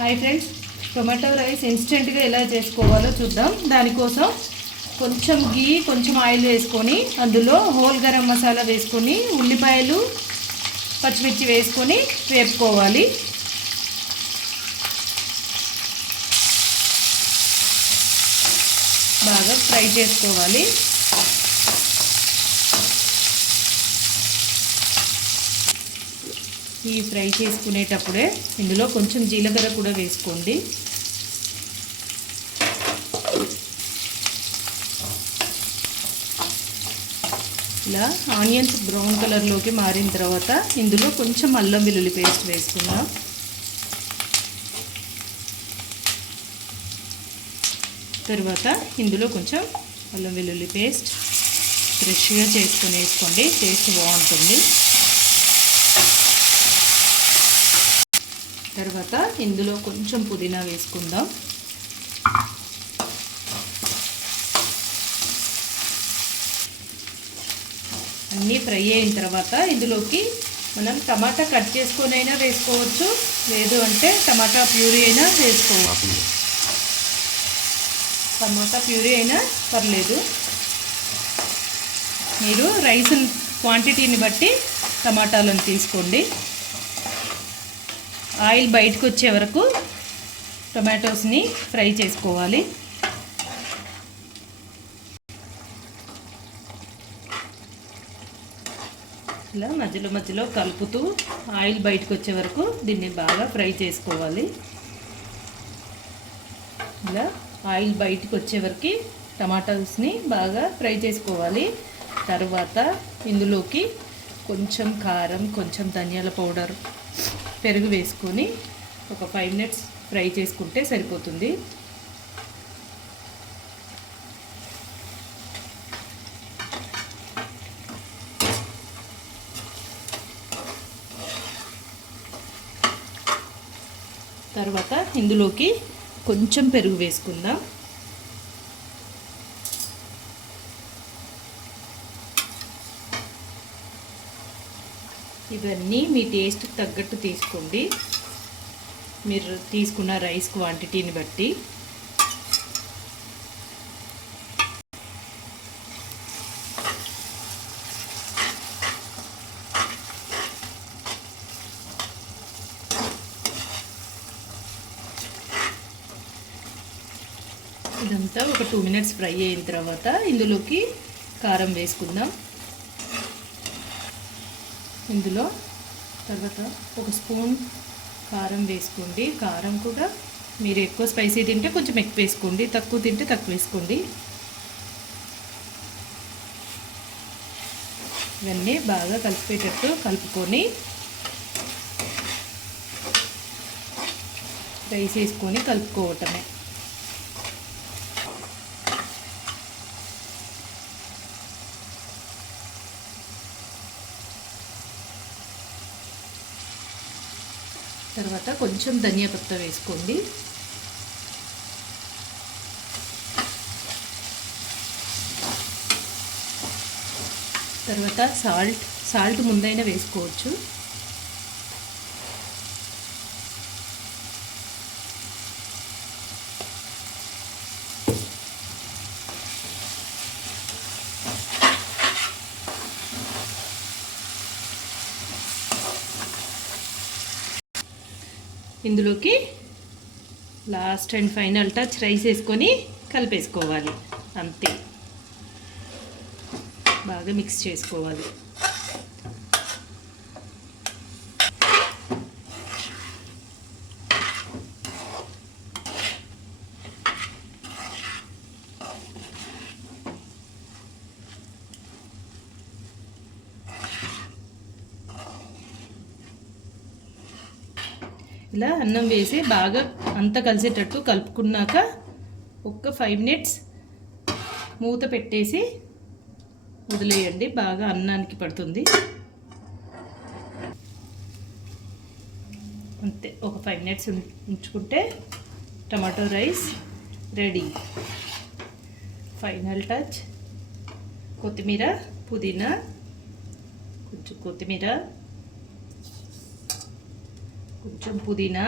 Hi friends, tomato rice ఇన్స్టెంట్గా ఎలా చేసుకోవాలో చూద్దాం. దానికోసం కొంచెం గీ, కొంచెం ఆయిల్ వేసుకొని అందులో హోల్ గరం మసాలా వేసుకొని ఉల్లిపాయలు, పచ్చిమిర్చి వేసుకొని వేపుకోవాలి. బాగా ఫ్రై చేసుకోవాలి. ఈ ఫ్రై చేసుకునేటప్పుడే ఇందులో కొంచెం జీలకర్ర కూడా వేసుకోండి. ఇలా ఆనియన్స్ బ్రౌన్ కలర్లోకి మారిన తర్వాత ఇందులో కొంచెం అల్లం వెల్లుల్లి పేస్ట్ వేసుకుందాం. తర్వాత ఇందులో కొంచెం అల్లం వెల్లుల్లి పేస్ట్ ఫ్రెష్గా చేసుకొని వేసుకోండి, టేస్ట్ బాగుంటుంది. తర్వాత ఇందులో కొంచెం పుదీనా వేసుకుందాం. అన్నీ ఫ్రై అయిన తర్వాత ఇందులోకి మనం టమాటా కట్ చేసుకొని అయినా వేసుకోవచ్చు, లేదు అంటే టమాటా ప్యూరీ అయినా వేసుకోవచ్చు. టమాటా ప్యూరీ అయినా పర్లేదు. మీరు రైస్ క్వాంటిటీని బట్టి టమాటాలను తీసుకోండి. ఆయిల్ బయటకు వచ్చే వరకు టొమాటోస్ని ఫ్రై చేసుకోవాలి. ఇలా మధ్యలో మధ్యలో కలుపుతూ ఆయిల్ బయటకు వచ్చే వరకు దీన్ని బాగా ఫ్రై చేసుకోవాలి. ఇలా ఆయిల్ బయటకు వచ్చే వరకు టమాటోస్ని బాగా ఫ్రై చేసుకోవాలి. తర్వాత ఇందులోకి కొంచెం కారం, కొంచెం ధనియాల పౌడర్, పెరుగు వేసుకొని ఒక 5 మినిట్స్ ఫ్రై చేసుకుంటే సరిపోతుంది. తర్వాత ఇందులోకి కొంచెం పెరుగు వేసుకుందాం. ఇవన్నీ మీ టేస్ట్ తగ్గట్టు తీసుకోండి, మీరు తీసుకున్న రైస్ క్వాంటిటీని బట్టి. ఇదంతా ఒక 2 మినిట్స్ ఫ్రై అయిన తర్వాత ఇందులోకి కారం వేసుకుందాం. ఇందులో తర్వాత ఒక స్పూన్ కారం వేసుకోండి. కారం కూడా మీరు ఎక్కువ స్పైసీ తింటే కొంచెం ఎక్కువ వేసుకోండి, తక్కువ తింటే తక్కువ వేసుకోండి. ఇవన్నీ బాగా కలిసిపోయేటట్టు కలుపుకొని రైస్ వేసుకొని కలుపుకోవటమే. తర్వాత కొంచెం ధనియా పత్తా వేసుకోండి. తర్వాత సాల్ట్ ముందైనా వేసుకోవచ్చు. ఇందులోకి last and final touch rice వేసుకొని కలిపేసుకోవాలి. అంతే, బాగా మిక్స్ చేసుకోవాలి. ఇలా అన్నం వేసి బాగా అంతా కలిసేటట్టు కలుపుకున్నాక ఒక 5 మినిట్స్ మూత పెట్టేసి వదిలేయండి, బాగా అన్నానికి పడుతుంది. అంతే, ఒక 5 మినిట్స్ ఉంచుకుంటే tomato rice ready. Final touch కొత్తిమీర, పుదీనా, కొంచెం కొత్తిమీర, కొంచెం పుదీనా,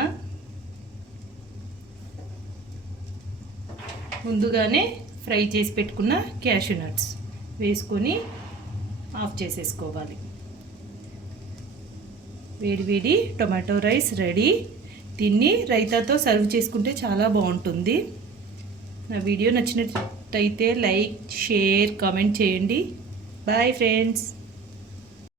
ముందుగానే ఫ్రై చేసి పెట్టుకున్న క్యాషూ నట్స్ వేసుకొని ఆఫ్ చేసేసుకోవాలి. వేడి వేడి టొమాటో రైస్ రెడీ. దీన్ని రైతాతో సర్వ్ చేసుకుంటే చాలా బాగుంటుంది. నా వీడియో నచ్చినట్టయితే లైక్, షేర్, కామెంట్ చేయండి. Bye friends.